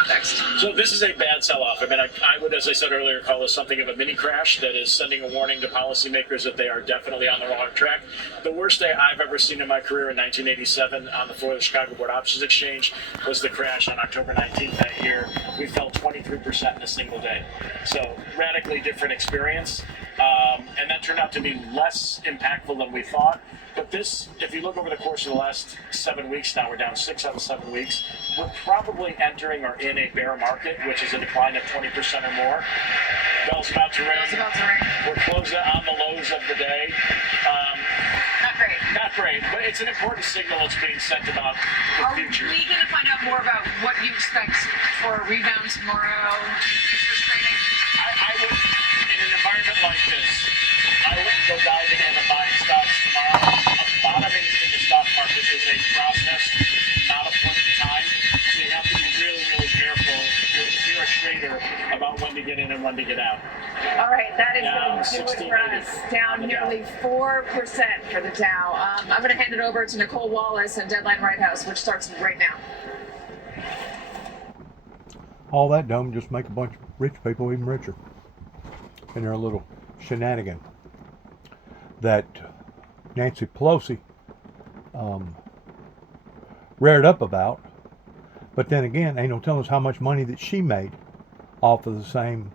context? So this is a bad sell-off. I mean, I would, as I said earlier, call this something of a mini crash that is sending a warning to policymakers that they are definitely on the wrong track. The worst day I've ever seen in my career in 1987 on the floor of the Chicago Board Options Exchange was the crash on October 19th that year. We fell 23% in a single day. So radically different experience. And that turned out to be less impactful than we thought. But this, if you look over the course of the last 7 weeks now, we're down 6 out of 7 weeks. We're probably entering or in a bear market, which is a decline of 20% or more. Bell's about to ring. We're closing on the lows of the day. Not great, but it's an important signal that's being sent about the future. Are we going to find out more about what you expect for a rebound tomorrow? I would, in an environment like this, I wouldn't go diving in and buying stocks tomorrow. Bottoming in the stock market is a process, not a point in time. So you have to be really, really careful if you're a trader about when to get in and when to get out. All right, that is going to do it for us. Down nearly 4% for the Dow. I'm going to hand it over to Nicole Wallace and Deadline Right House, which starts right now. All that done just make a bunch of rich people even richer. And they're a little shenanigan that Nancy Pelosi reared up about. But then again, ain't no telling us how much money that she made off of the same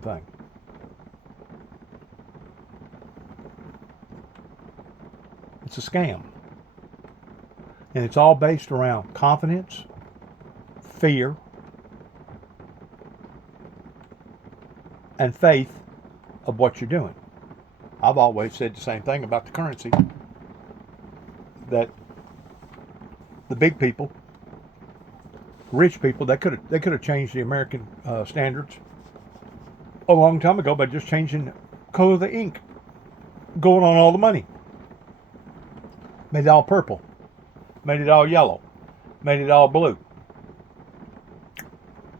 thing. It's a scam. And it's all based around confidence, fear, and faith of what you're doing. I've always said the same thing about the currency, that the big people, rich people, they could have changed the American standards a long time ago by just changing the color of the ink going on all the money. Made it all purple, made it all yellow, made it all blue.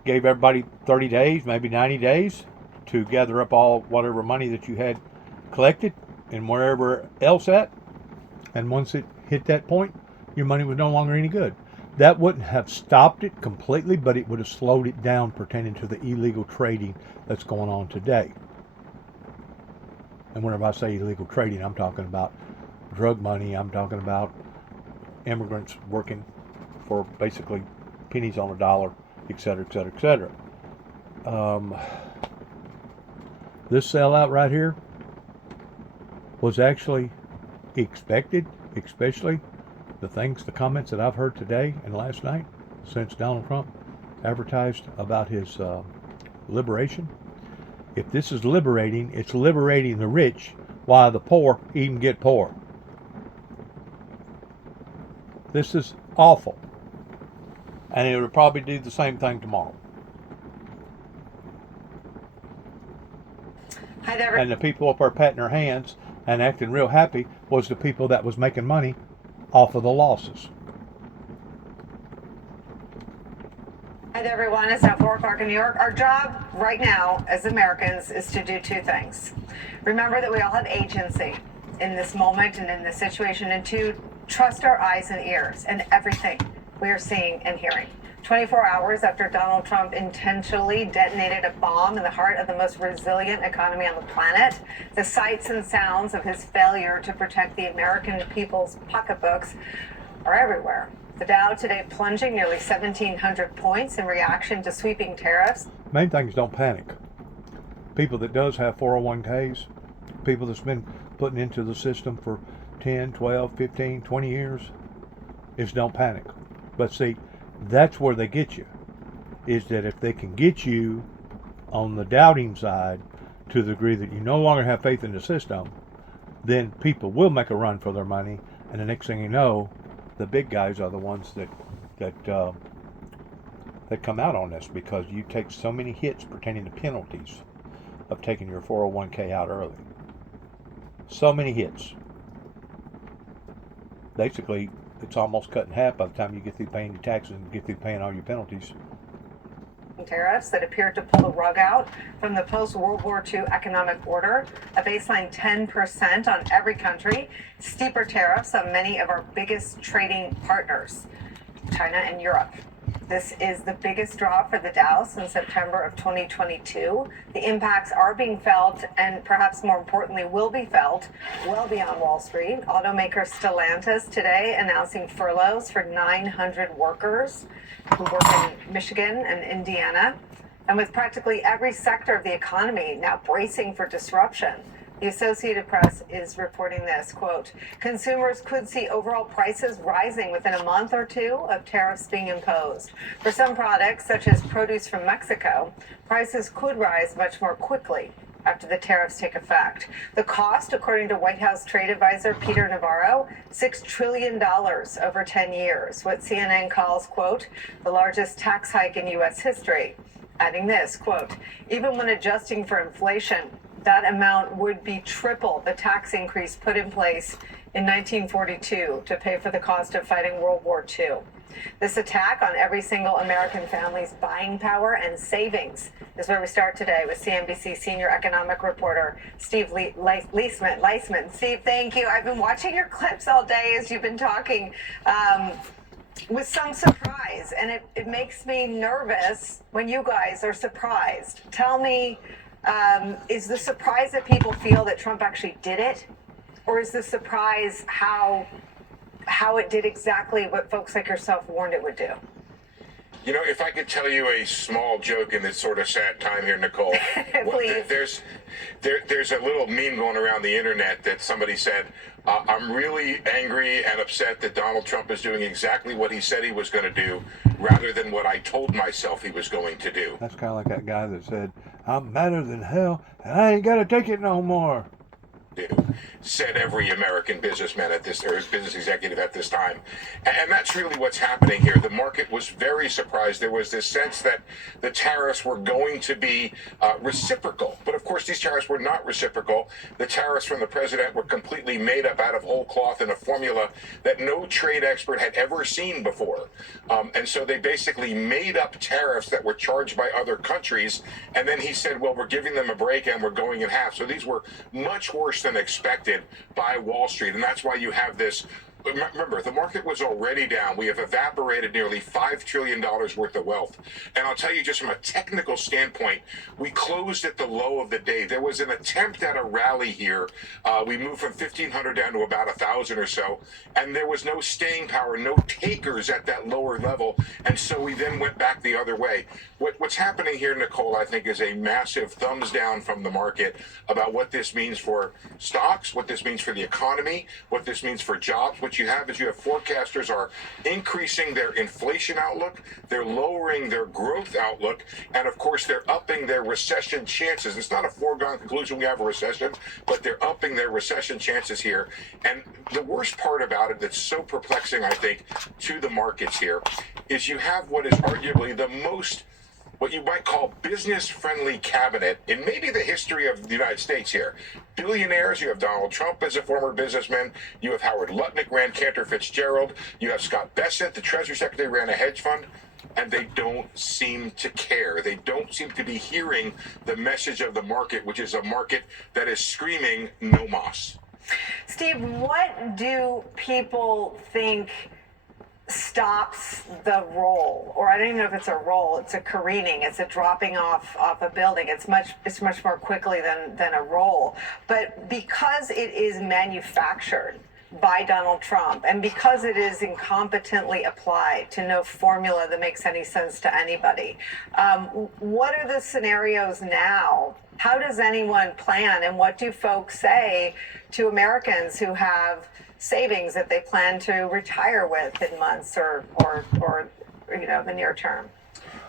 Gave everybody 30 days, maybe 90 days to gather up all whatever money that you had collected and wherever else at. And once it hit that point, your money was no longer any good. That wouldn't have stopped it completely, but it would have slowed it down pertaining to the illegal trading that's going on today. And whenever I say illegal trading, I'm talking about drug money. I'm talking about immigrants working for basically pennies on a dollar, et cetera, et cetera, et cetera. This sellout right here was actually expected, especially the comments that I've heard today and last night since Donald Trump advertised about his liberation. If this is liberating, it's liberating the rich while the poor even get poor. This is awful. And it would probably do the same thing tomorrow. Hi there. And the people up there patting their hands and acting real happy was the people that was making money off of the losses. Hi there, everyone. It's now 4 o'clock in New York. Our job right now as Americans is to do two things. Remember that we all have agency in this moment and in this situation, and to trust our eyes and ears and everything we are seeing and hearing. 24 hours after Donald Trump intentionally detonated a bomb in the heart of the most resilient economy on the planet, the sights and sounds of his failure to protect the American people's pocketbooks are everywhere. The Dow today plunging nearly 1,700 points in reaction to sweeping tariffs. Main thing is don't panic. People that does have 401ks, people that's been putting into the system for 10, 12, 15, 20 years, is don't panic. But see, that's where they get you, is that if they can get you on the doubting side to the degree that you no longer have faith in the system, then people will make a run for their money, and the next thing you know, the big guys are the ones that come out on this, because you take so many hits pertaining to penalties of taking your 401k out early. So many hits. Basically, it's almost cut in half by the time you get through paying your taxes and get through paying all your penalties. tariffs that appeared to pull the rug out from the post-World War II economic order, a baseline 10% on every country, steeper tariffs on many of our biggest trading partners, China and Europe. This is the biggest drop for the Dow since September of 2022. The impacts are being felt, and perhaps more importantly, will be felt well beyond Wall Street. Automaker Stellantis today announcing furloughs for 900 workers who work in Michigan and Indiana. And with practically every sector of the economy now bracing for disruption, the Associated Press is reporting this, quote, consumers could see overall prices rising within a month or two of tariffs being imposed. For some products, such as produce from Mexico, prices could rise much more quickly after the tariffs take effect. The cost, according to White House trade advisor Peter Navarro, $6 trillion over 10 years, what CNN calls, quote, the largest tax hike in U.S. history. Adding this, quote, even when adjusting for inflation, that amount would be triple the tax increase put in place in 1942 to pay for the cost of fighting World War II. This attack on every single American family's buying power and savings is where we start today with CNBC senior economic reporter Steve Leisman. Steve, thank you. I've been watching your clips all day as you've been talking with some surprise, and it makes me nervous when you guys are surprised. Tell me, is the surprise that people feel that Trump actually did it, or is the surprise how it did exactly what folks like yourself warned it would do? You know, if I could tell you a small joke in this sort of sad time here, Nicole. Please. There's a little meme going around the internet that somebody said, I'm really angry and upset that Donald Trump is doing exactly what he said he was going to do rather than what I told myself he was going to do. That's kind of like that guy that said, I'm madder than hell, and I ain't got to take it no more. Said every American businessman at this, or business executive at this time. And that's really what's happening here. The market was very surprised. There was this sense that the tariffs were going to be reciprocal. But of course, these tariffs were not reciprocal. The tariffs from the president were completely made up out of whole cloth in a formula that no trade expert had ever seen before. And so they basically made up tariffs that were charged by other countries. And then he said, well, we're giving them a break and we're going in half. So these were much worse than expected by Wall Street. And that's why you have this. Remember, the market was already down. We have evaporated nearly $5 trillion worth of wealth. And I'll tell you, just from a technical standpoint, we closed at the low of the day. There was an attempt at a rally here. We moved from 1,500 down to about 1,000 or so. And there was no staying power, no takers at that lower level. And so we then went back the other way. What's happening here, Nicole, I think is a massive thumbs down from the market about what this means for stocks, what this means for the economy, what this means for jobs. What you have is you have forecasters are increasing their inflation outlook, they're lowering their growth outlook, and of course they're upping their recession chances. It's not a foregone conclusion we have a recession, but they're upping their recession chances here. And the worst part about it that's so perplexing, I think, to the markets here is you have what is arguably the most, what you might call business-friendly cabinet in maybe the history of the United States here. Billionaires, you have Donald Trump as a former businessman, you have Howard Lutnick ran Cantor Fitzgerald, you have Scott Bessent, the Treasury Secretary, ran a hedge fund, and they don't seem to care. They don't seem to be hearing the message of the market, which is a market that is screaming no mas. Steve, what do people think stops the roll? Or I don't even know if it's a roll, it's a careening, it's a dropping off a building. It's much more quickly than a roll. But because it is manufactured by Donald Trump, and because it is incompetently applied to no formula that makes any sense to anybody, what are the scenarios now? How does anyone plan, and what do folks say to Americans who have savings that they plan to retire with in months or the near term?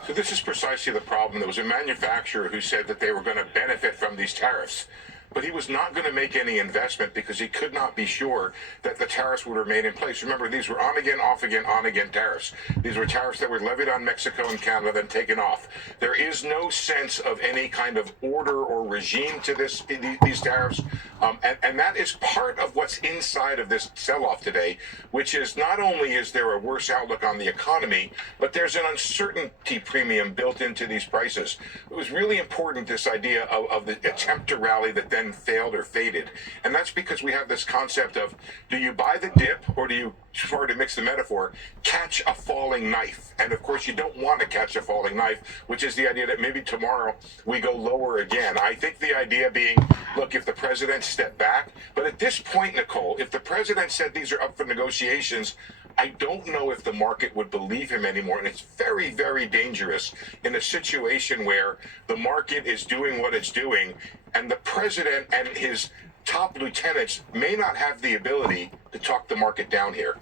So this is precisely the problem. There was a manufacturer who said that they were going to benefit from these tariffs. but he was not going to make any investment because he could not be sure that the tariffs would remain in place. Remember, these were on again, off again, on again tariffs. These were tariffs that were levied on Mexico and Canada, then taken off. There is no sense of any kind of order or regime to these tariffs, and that is part of what's inside of this sell-off today, which is not only is there a worse outlook on the economy, but there's an uncertainty premium built into these prices. It was really important, this idea of the attempt to rally that then failed or faded. And that's because we have this concept of, do you buy the dip or do you, sorry to mix the metaphor, catch a falling knife? And of course you don't want to catch a falling knife, which is the idea that maybe tomorrow we go lower again. I think the idea being, look, if the president stepped back, but at this point, Nicole, if the president said these are up for negotiations, I don't know if the market would believe him anymore. And it's very, very dangerous in a situation where the market is doing what it's doing and the president and his top lieutenants may not have the ability to talk the market down here.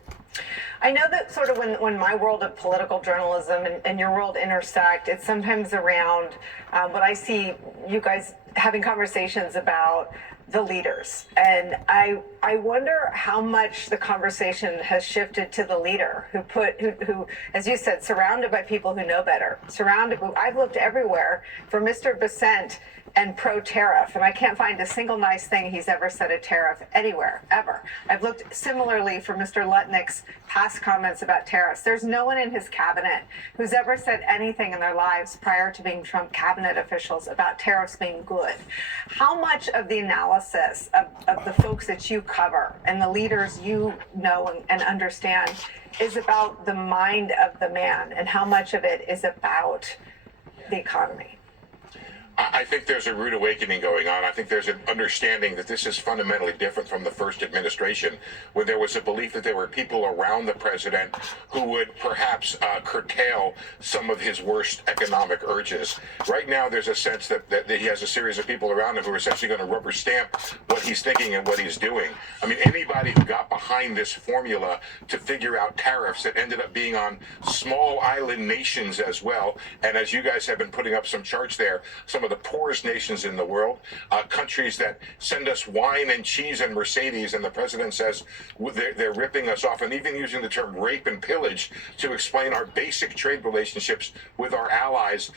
I know that sort of when my world of political journalism and your world intersect, it's sometimes around what I see you guys having conversations about the leaders. And I wonder how much the conversation has shifted to the leader who, as you said, surrounded by people who know better. I've looked everywhere for Mr. Bessent and pro-tariff, and I can't find a single nice thing he's ever said a tariff anywhere, ever. I've looked similarly for Mr. Lutnick's past comments about tariffs. There's no one in his cabinet who's ever said anything in their lives prior to being Trump cabinet officials about tariffs being good. How much of the analysis of the folks that you cover and the leaders you know and understand is about the mind of the man, and how much of it is about the economy? I think there's a rude awakening going on. I think there's an understanding that this is fundamentally different from the first administration, where there was a belief that there were people around the president who would perhaps curtail some of his worst economic urges. Right now, there's a sense that he has a series of people around him who are essentially going to rubber stamp what he's thinking and what he's doing. I mean, anybody who got behind this formula to figure out tariffs that ended up being on small island nations as well, and as you guys have been putting up some charts there, some of the poorest nations in the world, countries that send us wine and cheese and Mercedes, and the president says they're ripping us off, and even using the term rape and pillage to explain our basic trade relationships with our allies.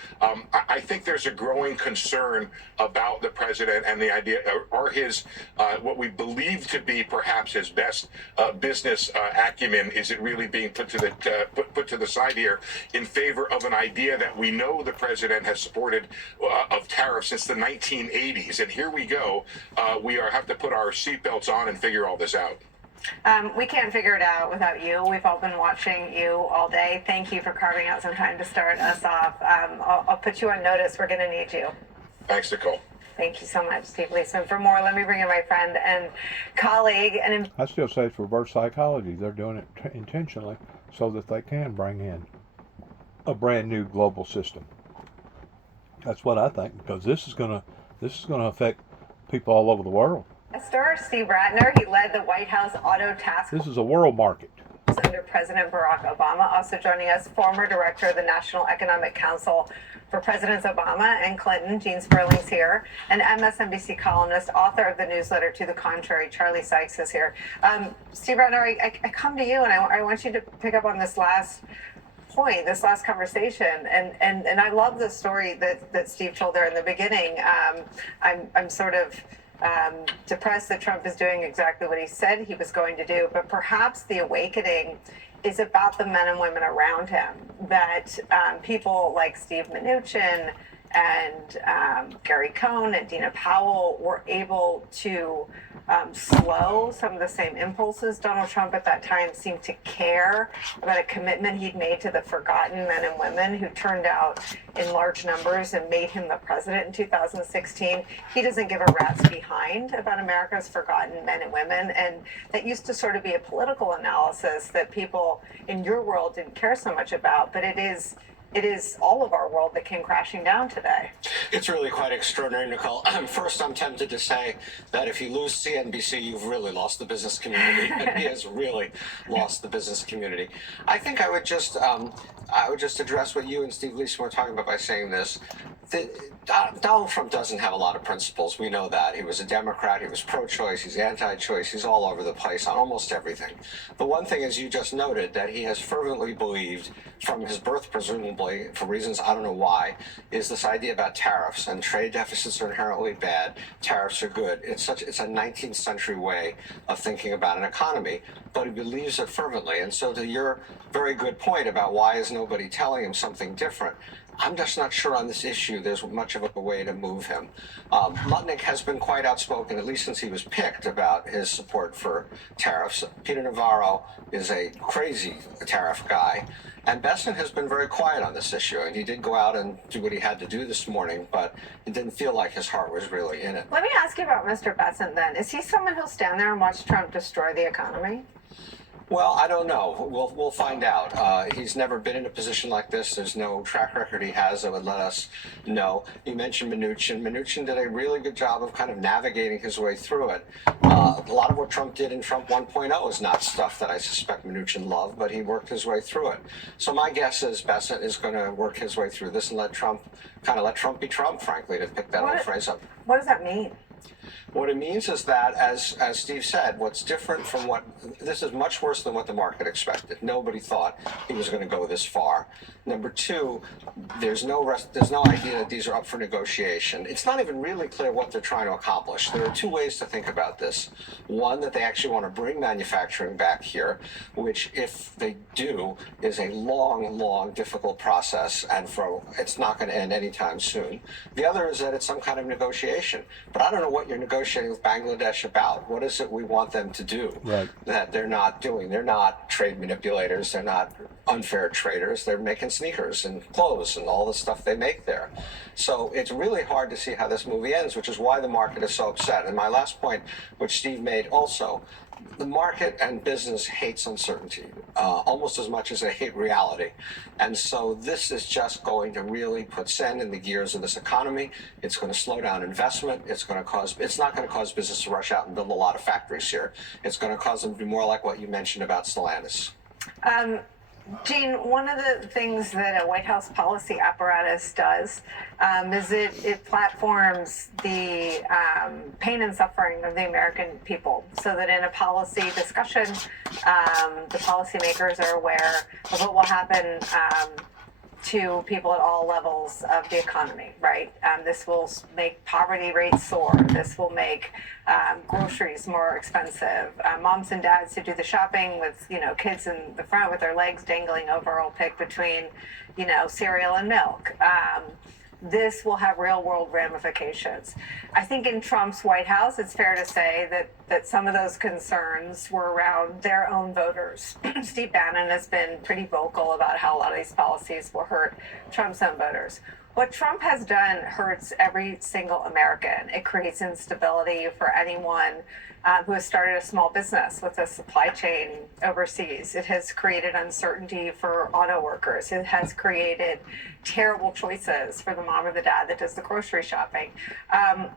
I think there's a growing concern about the president and the idea, are his, what we believe to be perhaps his best business acumen, is it really being put to the side here in favor of an idea that we know the president has supported of tariffs since the 1980s, and here we go. We have to put our seatbelts on and figure all this out. We can't figure it out without you. We've all been watching you all day. Thank you for carving out some time to start us off. I'll put you on notice. We're going to need you. Thanks, Nicole. Thank you so much, Steve Leisman. For more, let me bring in my friend and colleague. And I still say it's reverse psychology. They're doing it intentionally so that they can bring in a brand new global system. That's what I think, because this is gonna affect people all over the world. Steve Ratner, he led the White House Auto Task Force This is a world market. under President Barack Obama. Also joining us, former director of the National Economic Council for Presidents Obama and Clinton, Gene Sperling's here, and MSNBC columnist, author of the newsletter To the Contrary, Charlie Sykes is here. Steve Ratner, I come to you, and I want you to pick up on this last point, this last conversation, and I love the story that Steve told there in the beginning. I'm sort of depressed that Trump is doing exactly what he said he was going to do, but perhaps the awakening is about the men and women around him, that people like Steve Mnuchin and Gary Cohn and Dina Powell were able to slow some of the same impulses. Donald Trump at that time seemed to care about a commitment he'd made to the forgotten men and women who turned out in large numbers and made him the president in 2016. He doesn't give a rat's behind about America's forgotten men and women, and that used to sort of be a political analysis that people in your world didn't care so much about, but it is it is all of our world that came crashing down today. It's really quite extraordinary, Nicole. First, I'm tempted to say that if you lose CNBC, you've really lost the business community. And he has really lost the business community. I think I would just address what you and Steve Leeson were talking about by saying this. Donald Trump doesn't have a lot of principles. We know that. He was a Democrat. He was pro-choice. He's anti-choice. He's all over the place on almost everything. The one thing, as you just noted, that he has fervently believed from his birth, presumably, for reasons I don't know why, is this idea about tariffs, and trade deficits are inherently bad. Tariffs are good. It's a 19th century way of thinking about an economy, but he believes it fervently. And so to your very good point about why is nobody telling him something different, I'm just not sure on this issue there's much of a way to move him. Lutnick has been quite outspoken, at least since he was picked, about his support for tariffs. Peter Navarro is a crazy tariff guy. And Besson has been very quiet on this issue. And he did go out and do what he had to do this morning, but it didn't feel like his heart was really in it. Let me ask you about Mr. Besson then. Is he someone who'll stand there and watch Trump destroy the economy? Well, I don't know. We'll find out. He's never been in a position like this. There's no track record he has that would let us know. You mentioned Mnuchin. Mnuchin did a really good job of kind of navigating his way through it. A lot of what Trump did in Trump 1.0 is not stuff that I suspect Mnuchin loved, but he worked his way through it. So my guess is Besson is going to work his way through this and let Trump be Trump, frankly, to pick that old phrase up. What does that mean? What it means is that, as Steve said, what's different from this is much worse than what the market expected. Nobody thought he was going to go this far. Number two, there's no idea that these are up for negotiation. It's not even really clear what they're trying to accomplish. There are two ways to think about this. One, that they actually want to bring manufacturing back here, which, if they do, is a long, difficult process, and it's not going to end anytime soon. The other is that it's some kind of negotiation. But I don't know what you're negotiating with Bangladesh about. What is it we want them to do that they're not doing? They're not trade manipulators. They're not unfair traders. They're making sneakers and clothes and all the stuff they make there. So it's really hard to see how this movie ends, which is why the market is so upset. And my last point, which Steve made also, the market and business hates uncertainty almost as much as they hate reality. And so this is just going to really put sand in the gears of this economy. It's going to slow down investment. It's not going to cause business to rush out and build a lot of factories here. It's going to cause them to be more like what you mentioned about Stellantis. Gene, one of the things that a White House policy apparatus does is it platforms the pain and suffering of the American people, so that in a policy discussion, the policymakers are aware of what will happen to people at all levels of the economy, right? This will make poverty rates soar. This will make groceries more expensive. Moms and dads who do the shopping with, kids in the front with their legs dangling over will pick between, cereal and milk. This will have real world ramifications. I think in Trump's White House, it's fair to say that some of those concerns were around their own voters. Steve Bannon has been pretty vocal about how a lot of these policies will hurt Trump's own voters. What Trump has done hurts every single American. It creates instability for anyone who has started a small business with a supply chain overseas. It has created uncertainty for auto workers. It has created terrible choices for the mom or the dad that does the grocery shopping.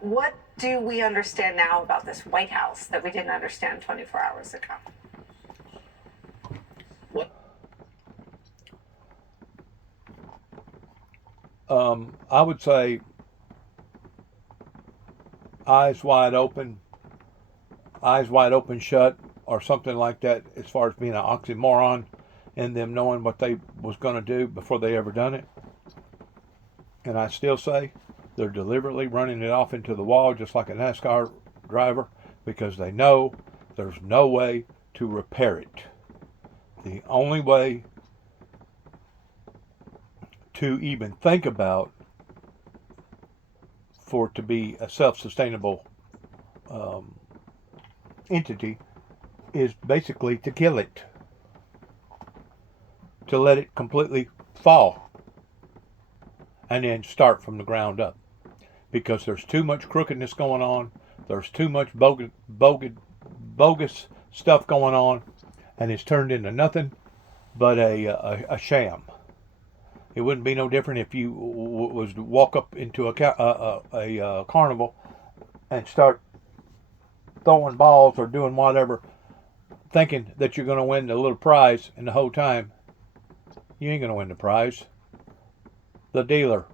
What do we understand now about this White House that we didn't understand 24 hours ago? I would say eyes wide open shut, or something like that, as far as being an oxymoron and them knowing what they was going to do before they ever done it. And I still say they're deliberately running it off into the wall just like a NASCAR driver, because they know there's no way to repair it. The only way to even think about for it to be a self-sustainable entity is basically to kill it, to let it completely fall and then start from the ground up, because there's too much crookedness going on, there's too much bogus stuff going on, and it's turned into nothing but a sham. It wouldn't be no different if you was to walk up into a carnival and start throwing balls or doing whatever, thinking that you're going to win the little prize, and the whole time you ain't going to win the prize. The dealer,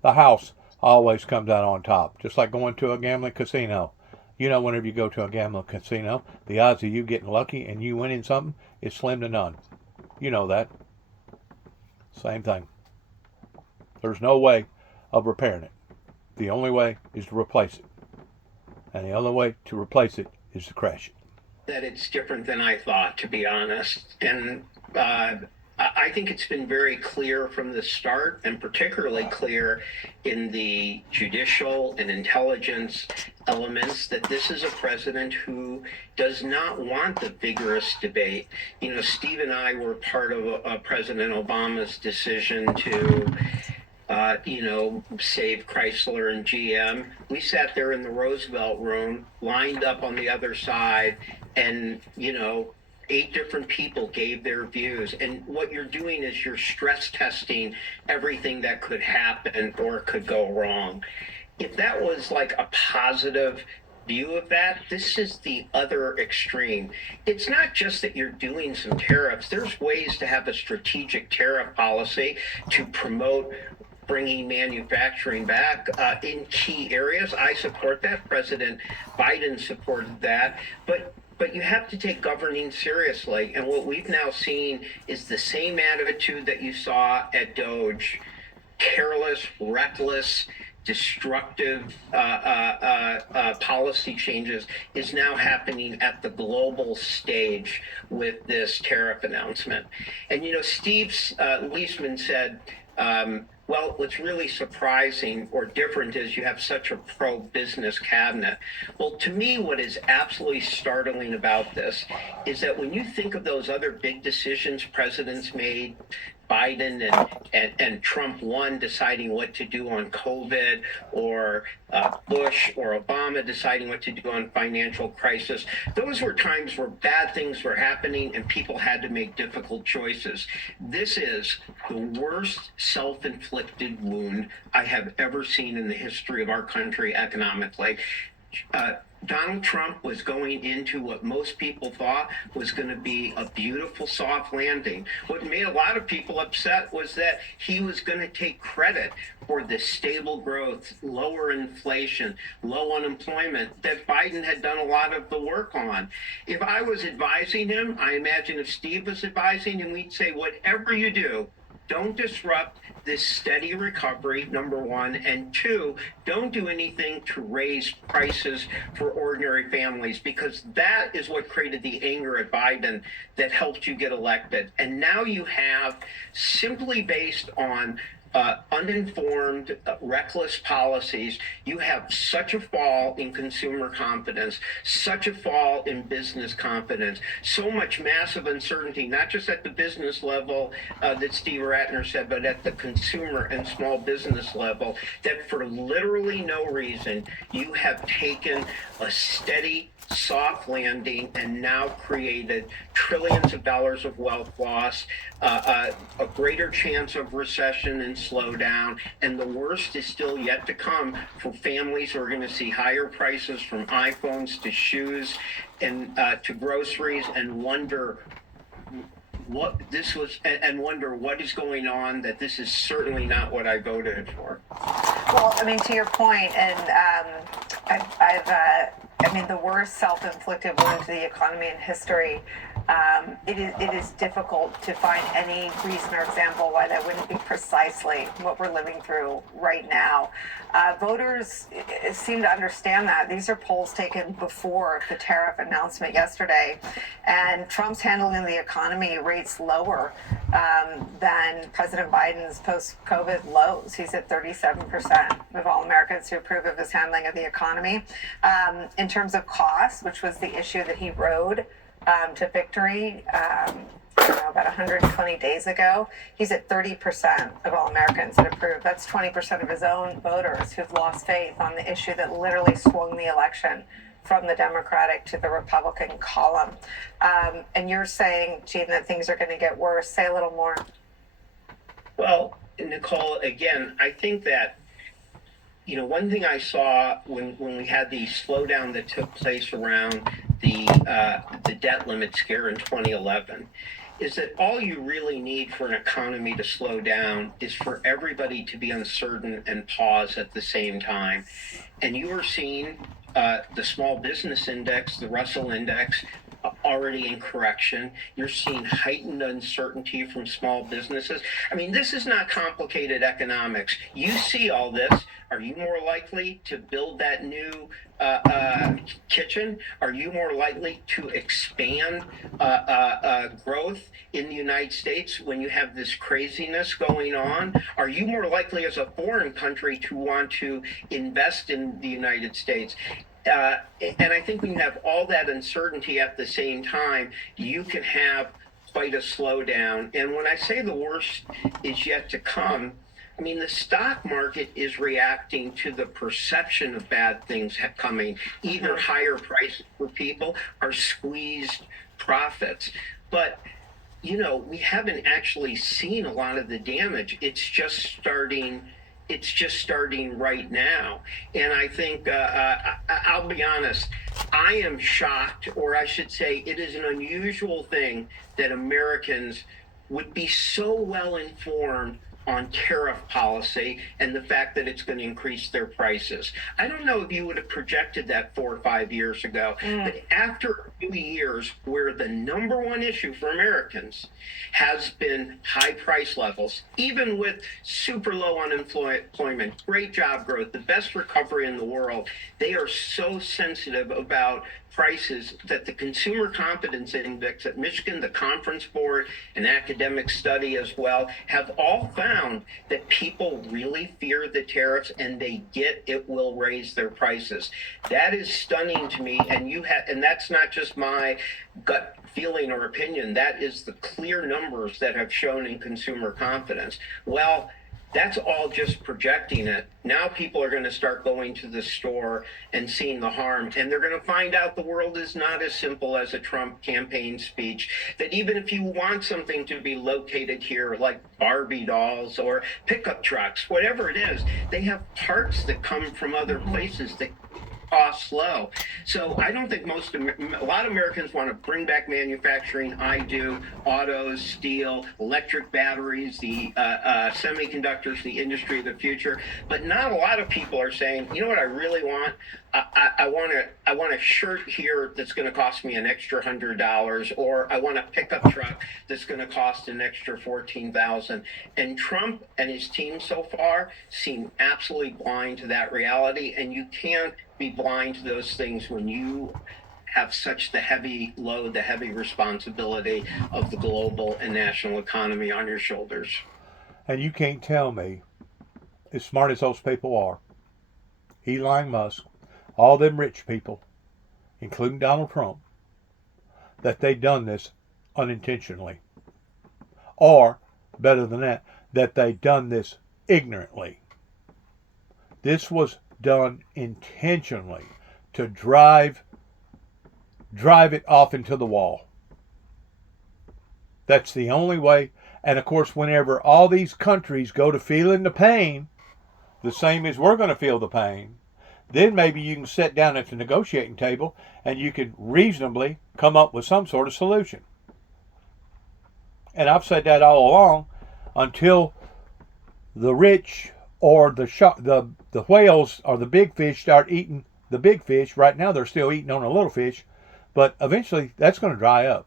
the house, always comes out on top, just like going to a gambling casino. You know, whenever you go to a gambling casino, the odds of you getting lucky and you winning something is slim to none. You know that. Same thing. There's no way of repairing it. The only way is to replace it. And the only way to replace it is to crash it. That it's different than I thought, to be honest. And I think it's been very clear from the start, and particularly clear in the judicial and intelligence elements, that this is a president who does not want the vigorous debate. You know, Steve and I were part of President Obama's decision to save Chrysler and GM. We sat there in the Roosevelt room, lined up on the other side, and, 8 different people gave their views. And what you're doing is you're stress testing everything that could happen or could go wrong. If that was like a positive view of that, this is the other extreme. It's not just that you're doing some tariffs. There's ways to have a strategic tariff policy to promote bringing manufacturing back in key areas. I support that. President Biden supported that. But you have to take governing seriously. And what we've now seen is the same attitude that you saw at Doge: careless, reckless, destructive policy changes is now happening at the global stage with this tariff announcement. And, Steve Leisman said, well, what's really surprising or different is you have such a pro-business cabinet. Well, to me, what is absolutely startling about this is that when you think of those other big decisions presidents made, Biden and Trump, one deciding what to do on COVID, or Bush or Obama deciding what to do on financial crisis. Those were times where bad things were happening and people had to make difficult choices. This is the worst self-inflicted wound I have ever seen in the history of our country economically. Donald Trump was going into what most people thought was going to be a beautiful soft landing. What made a lot of people upset was that he was going to take credit for the stable growth, lower inflation, low unemployment that Biden had done a lot of the work on. If I was advising him, I imagine if Steve was advising him, we'd say, whatever you do, don't disrupt this steady recovery, number one. And two, don't do anything to raise prices for ordinary families, because that is what created the anger at Biden that helped you get elected. And now you have, simply based on uninformed, reckless policies, you have such a fall in consumer confidence, such a fall in business confidence, so much massive uncertainty, not just at the business level that Steve Ratner said, but at the consumer and small business level, that for literally no reason, you have taken a steady, soft landing and now created trillions of dollars of wealth loss, a greater chance of recession and slowdown, and the worst is still yet to come for families who are going to see higher prices from iPhones to shoes and to groceries, and wonder what this was, and wonder what is going on, that this is certainly not what I voted for. Well, I mean, to your point, and the worst self-inflicted wound to the economy in history. It is difficult to find any reason or example why that wouldn't be precisely what we're living through right now. Voters seem to understand that. These are polls taken before the tariff announcement yesterday, and Trump's handling of the economy rates lower than President Biden's post-COVID lows. He's at 37% of all Americans who approve of his handling of the economy. In terms of cost, which was the issue that he rode to victory about 120 days ago, he's at 30% of all Americans that approve. That's 20% of his own voters who've lost faith on the issue that literally swung the election from the Democratic to the Republican column. And you're saying, Gene, that things are going to get worse. Say a little more. Well, Nicole, again, I think that, one thing I saw when we had the slowdown that took place around the debt limit scare in 2011 is that all you really need for an economy to slow down is for everybody to be uncertain and pause at the same time. And you are seeing the small business index, the Russell index, already in correction. You're seeing heightened uncertainty from small businesses. I mean, this is not complicated economics. You see all this. Are you more likely to build that new kitchen? Are you more likely to expand growth in the United States when you have this craziness going on? Are you more likely as a foreign country to want to invest in the United States? And I think when you have all that uncertainty at the same time, you can have quite a slowdown. And when I say the worst is yet to come, I mean, the stock market is reacting to the perception of bad things coming, either higher prices for people or squeezed profits. But we haven't actually seen a lot of the damage. It's just starting right now. And I think, I'll be honest, I am shocked, or I should say, it is an unusual thing that Americans would be so well informed on tariff policy and the fact that it's going to increase their prices. I don't know if you would have projected that 4 or 5 years ago, but after a few years where the number one issue for Americans has been high price levels, even with super low unemployment, great job growth, the best recovery in the world, they are so sensitive about prices that the Consumer Confidence Index at Michigan, the Conference Board, an academic study as well, have all found that people really fear the tariffs and they get it will raise their prices. That is stunning to me, and that's not just my gut feeling or opinion. That is the clear numbers that have shown in consumer confidence. Well, that's all just projecting it. Now people are going to start going to the store and seeing the harm, and they're going to find out the world is not as simple as a Trump campaign speech, that even if you want something to be located here, like Barbie dolls or pickup trucks, whatever it is, they have parts that come from other places that cost low. So I don't think a lot of Americans want to bring back manufacturing. I do. Autos, steel, electric batteries, the semiconductors, the industry of the future. But not a lot of people are saying, you know what I really want? I want a shirt here that's going to cost me an extra $100, or I want a pickup truck that's going to cost an extra $14,000. And Trump and his team so far seem absolutely blind to that reality, and you can't be blind to those things when you have such the heavy load, the heavy responsibility of the global and national economy on your shoulders. And you can't tell me, as smart as those people are, Elon Musk, all them rich people, including Donald Trump, that they done this unintentionally. Or, better than that they done this ignorantly. This was done intentionally to drive it off into the wall. That's the only way. And of course, whenever all these countries go to feeling the pain, the same as we're going to feel the pain, then maybe you can sit down at the negotiating table and you can reasonably come up with some sort of solution. And I've said that all along, until the rich or the whales or the big fish start eating the big fish. Right now they're still eating on the little fish, but eventually that's going to dry up.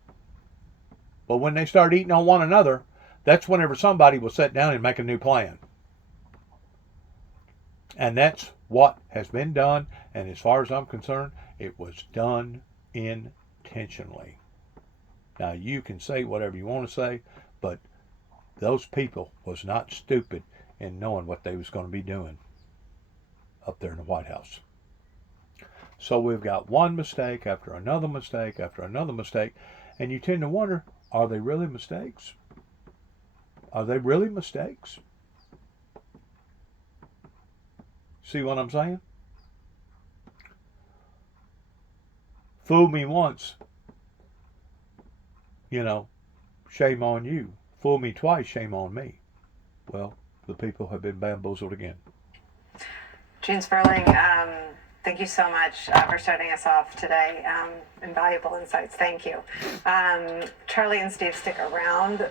But when they start eating on one another, that's whenever somebody will sit down and make a new plan. And that's what has been done, and as far as I'm concerned, it was done intentionally. Now you can say whatever you want to say, but those people was not stupid in knowing what they was going to be doing up there in the White House. So we've got one mistake after another mistake after another mistake, and you tend to wonder, are they really mistakes? Are they really mistakes? See what I'm saying? Fool me once, shame on you. Fool me twice, shame on me. Well, the people have been bamboozled again. Gene Sperling, thank you so much for starting us off today. Invaluable insights. Thank you. Charlie and Steve, stick around.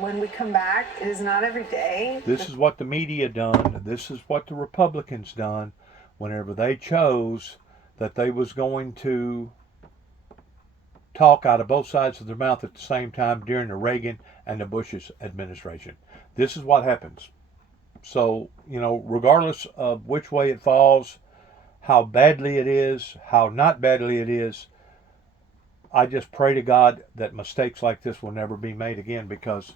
When we come back, it is not every day. This is what the media done. This is what the Republicans done whenever they chose that they was going to talk out of both sides of their mouth at the same time during the Reagan and the Bush's administration. This is what happens. So, regardless of which way it falls, how badly it is, how not badly it is, I just pray to God that mistakes like this will never be made again, because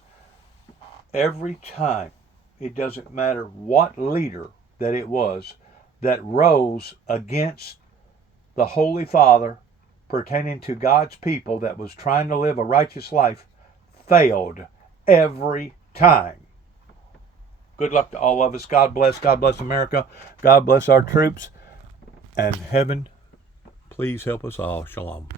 every time, it doesn't matter what leader that it was that rose against the Holy Father pertaining to God's people that was trying to live a righteous life, failed every time. Good luck to all of us. God bless America. God bless our troops. And heaven, please help us all. Shalom.